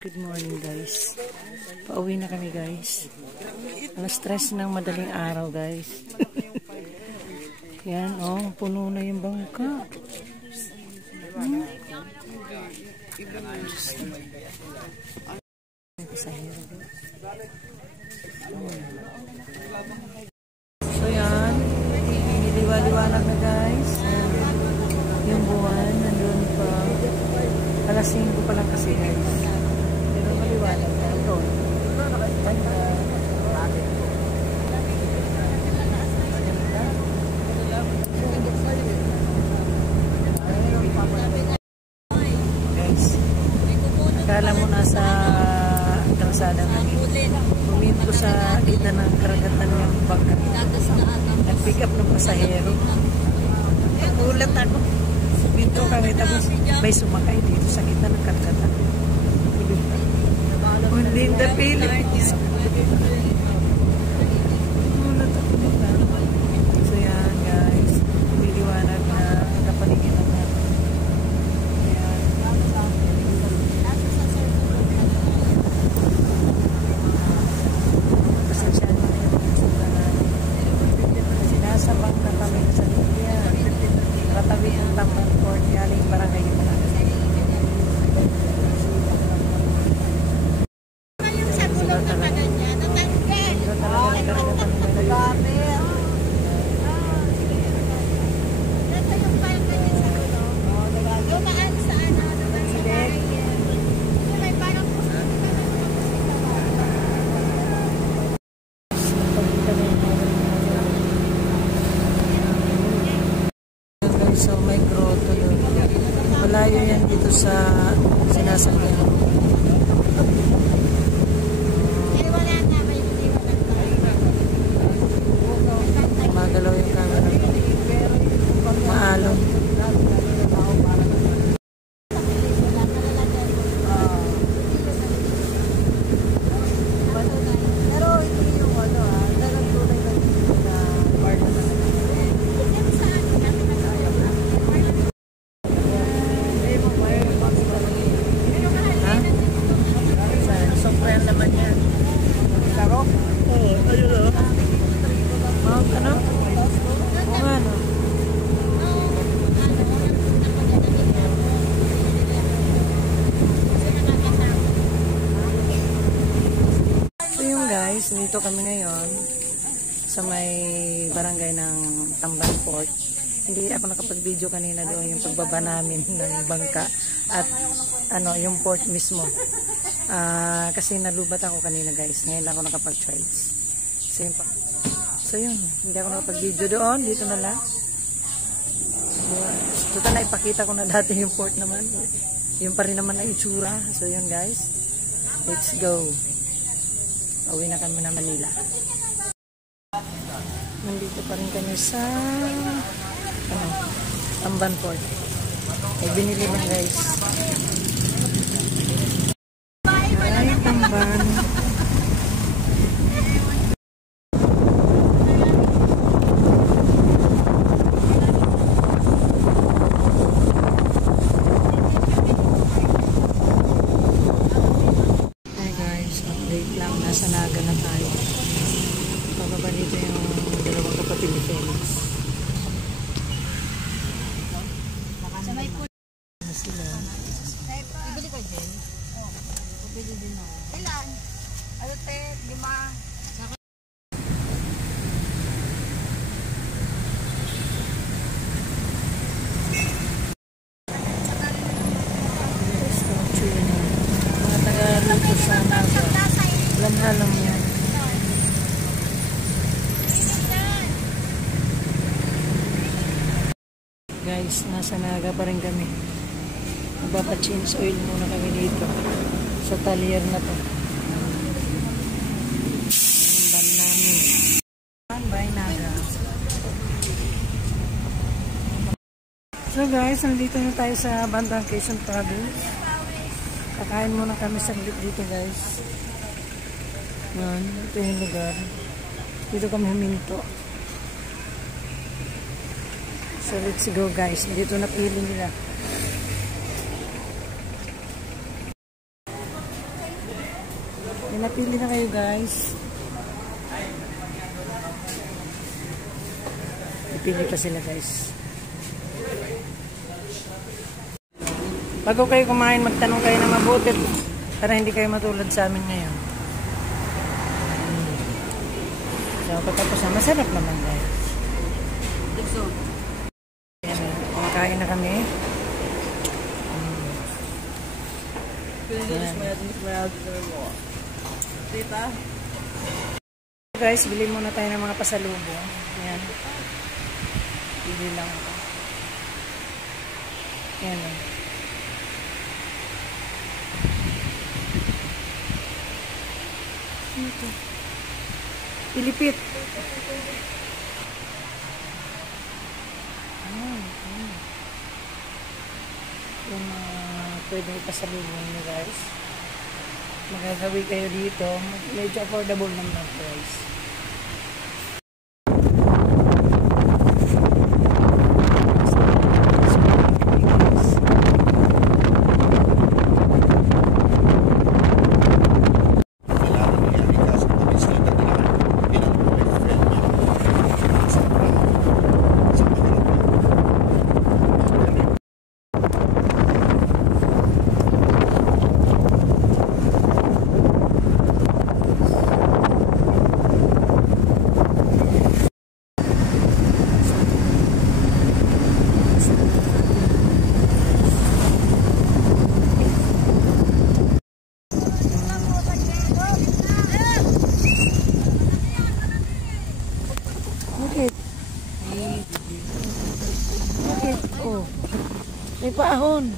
Good morning guys. Pauwi na kami guys. Alas 3 ng madaling araw guys. Yan oh, puno na yung bangka. So yan, niliwaliwanag na guys. Yung buwan nandun pa. Alas 5 pa lang kasi guys. Maliwanag na ito. Guys, akala mo nasa kalsada kami. Puminto sa gitna ng karagatan ng bangka. Nag-pick up ng pasahero. Nagulat ako. Puminto kami tapos may sumakay dito sa gitna ng karagatan. Only in the Philippines. So yan guys, biliwanag na kapaligiran na. Pasensyahan mo na yung tsura natin. Sinasabang na kami sa Libya. Katabi ng Tamban Port, yaling barangay yung mga. So may grotto doon. Malayo yan dito sa sinasakyan. Magalaw yung camera. Maalon. Guys, dito kami ngayon sa may barangay ng Tamban Port. Hindi ako nakapag-video kanina doon yung pagbaba namin ng bangka at ano yung port mismo. Kasi nalubat ako kanina guys. Ngayon lang ako nakapag-charge. So yun, hindi ako nakapag-video doon. Dito na lang. Total na ipakita ko na dati yung port naman. Yung pa rin naman na itsura. So yun guys, let's go. Uwi na kami na Manila. Nandito pa rin kami sa Tamban Port. May binili lang guys. Ay, Tamban. Nasa Naga na tayo. Pababa dito yung dalawang kapatid ni Felix. Na sila. Ibili ka dyan? Oo. Ibili din ako. Ilan? Ano te? 5. Mga taga-luto sa Naga. Alam yan. Guys, nasa Naga pa rin kami. Magpapa-change oil muna kami dito sa talyer na to. Ang ban namin. By Naga. So guys, nandito na tayo sa bandang Quezon Province. Kakain muna kami saglit dito guys. Yan, ito yung lugar. Dito kami huminto. So let's go guys. Dito na pili nila. May napili na kayo guys. Napili pa sila guys. Bago kayo kumain, magtanong kayo na mabuti para hindi kayo matulad sa amin ngayon. So, pagkatapos na, masarap naman guys. Ayan, kumakain na kami. Guys, bili muna tayo ng mga pasalubong. Ayan. Bili lang ako. Ayan. Ito. Pilipit. Yung pwede ipasalubong nyo guys. Magagawi kayo dito. Medyo affordable naman ang price. Oh, may paahon.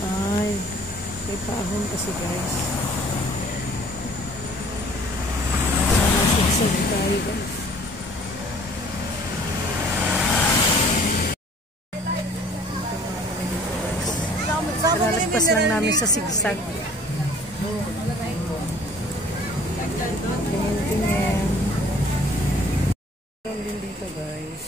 Ay, may paahon kasi guys. Nasigsag tayo guys. Lalagpas lang namin sa sigsag. Tingin-tingin. Meron din dito guys.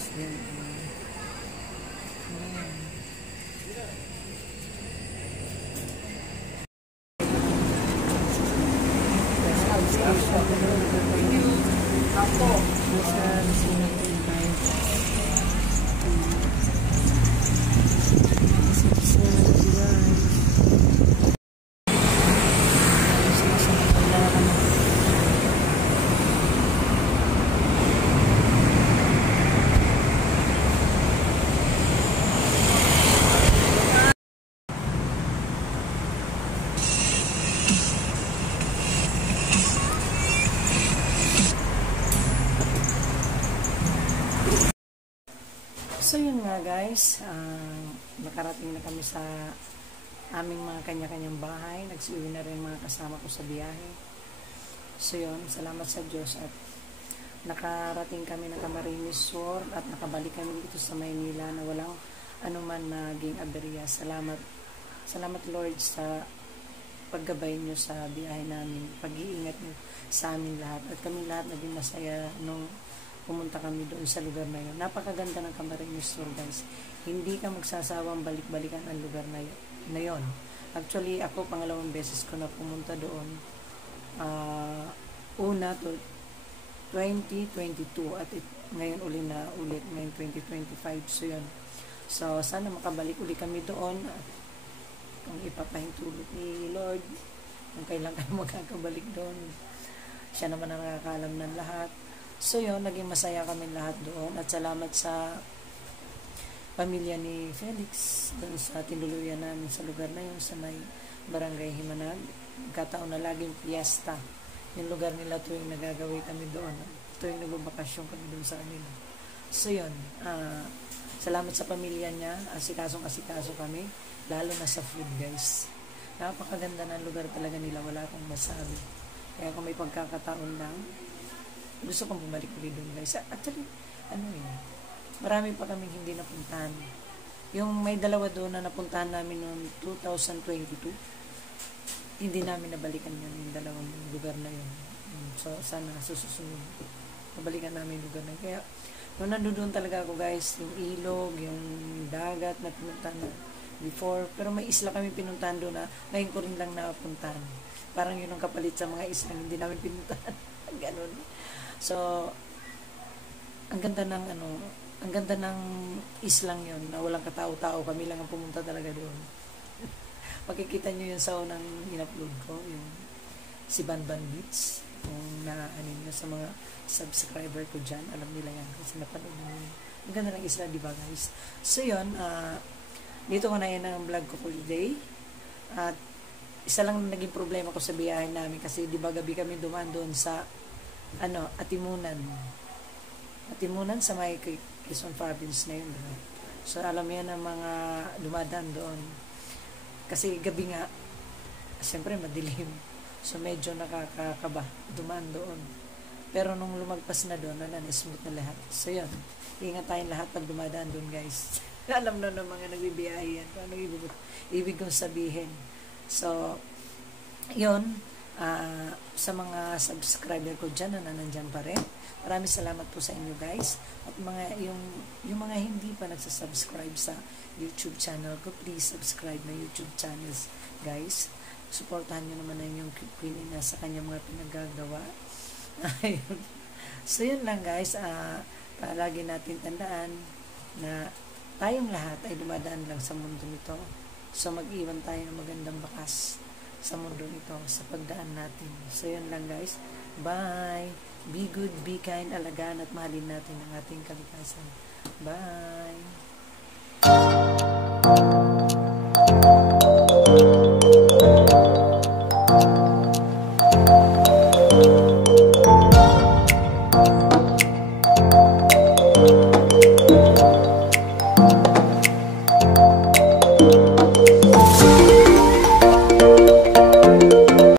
So yun nga guys, nakarating na kami sa aming mga kanya-kanyang bahay. Nagsiuwi na rin mga kasama ko sa biyahe. So yun, salamat sa Diyos at nakarating kami ng Camarines Sur at nakabalik kami dito sa Maynila na walang anuman naging aberya. Salamat Lord sa paggabay nyo sa biyahe namin, pag-iingat nyo sa amin lahat. At kami lahat naging masaya nung pumunta kami doon sa lugar na yun. Napakaganda ng Camarines Sur guys. Hindi ka magsasawang balik-balikan ang lugar na yun. Actually, ako pangalawang beses ko na pumunta doon. Una to 2022 at ngayon ulit ngayon 2025. So yun. So sana makabalik ulit kami doon at kung ipapahintulot ni Lord kung kailan kayo magkakabalik doon. Siya naman ang nakakaalam ng lahat. So yun, naging masaya kami lahat doon at salamat sa pamilya ni Felix doon sa tinuluyan namin sa lugar na yun sa may Barangay Himanag. Kataon na laging fiesta yung lugar nila tuwing nagagawi kami doon, tuwing nagbabakasyon kami doon sa kanila. So yun, salamat sa pamilya niya, asikasong-asikaso kami, lalo na sa food guys. Napakaganda ng lugar talaga nila, wala akong masabi. Kaya kung may pagkakataon lang, gusto kong bumalik ulit doon guys. Actually, marami pa kaming hindi napuntahan. Yung may dalawa doon na napuntahan namin noong 2022, hindi namin nabalikan yun, yung dalawang lugar na yun. So, sana susunod. Nabalikan namin yung lugar na yun. Kaya, Nung nandoon talaga ako guys, yung ilog, yung dagat na pinuntahan na before. Pero may isla kami pinuntahan doon na ngayon ko rin lang napuntahan. Parang yun ang kapalit sa mga isla hindi namin pinuntahan. Ganun. So, ang ganda ng ang ganda ng islang yun na walang katao-tao. Kami lang ang pumunta talaga doon. Makikita nyo yung sa unang in-upload ko, yung si Banban Beach. Kung naanin nyo sa mga subscriber ko dyan, alam nila yan kasi napanood nyo yun. Ang ganda ng isla, di ba guys? So yun, dito ko na yan ang vlog ko for today. At isa lang naging problema ko sa biyahe namin kasi di ba gabi kami dumaan doon sa Atimunan. Atimunan sa may Quezon Province na yun. Diba? So alam yan ang mga dumadaan doon. Kasi gabi nga, siyempre madilim. So medyo nakakakaba dumaan doon. Pero nung lumagpas na doon, smooth na lahat. So yun, ingat tayong lahat pag dumadaan doon guys. Alam na ng mga nagbibiyahe yan. Ano ibig kong sabihin. So, yun, sa mga subscriber ko dyan na nandyan pa rin. Maraming salamat po sa inyo guys. At yung mga hindi pa nagsasubscribe sa YouTube channel ko, please subscribe na YouTube channels guys. Supportahan nyo naman na yung Queen Ina sa kanyang mga pinagagawa. Ayun. So yun lang guys, palagi natin tandaan na tayong lahat ay dumadaan lang sa mundo nito. So mag-iwan tayo ng magandang bakas sa mundo nito, sa pagdaan natin. So yun lang guys. Bye! Be good, be kind, alagaan at mahalin natin ang ating kalikasan. Bye!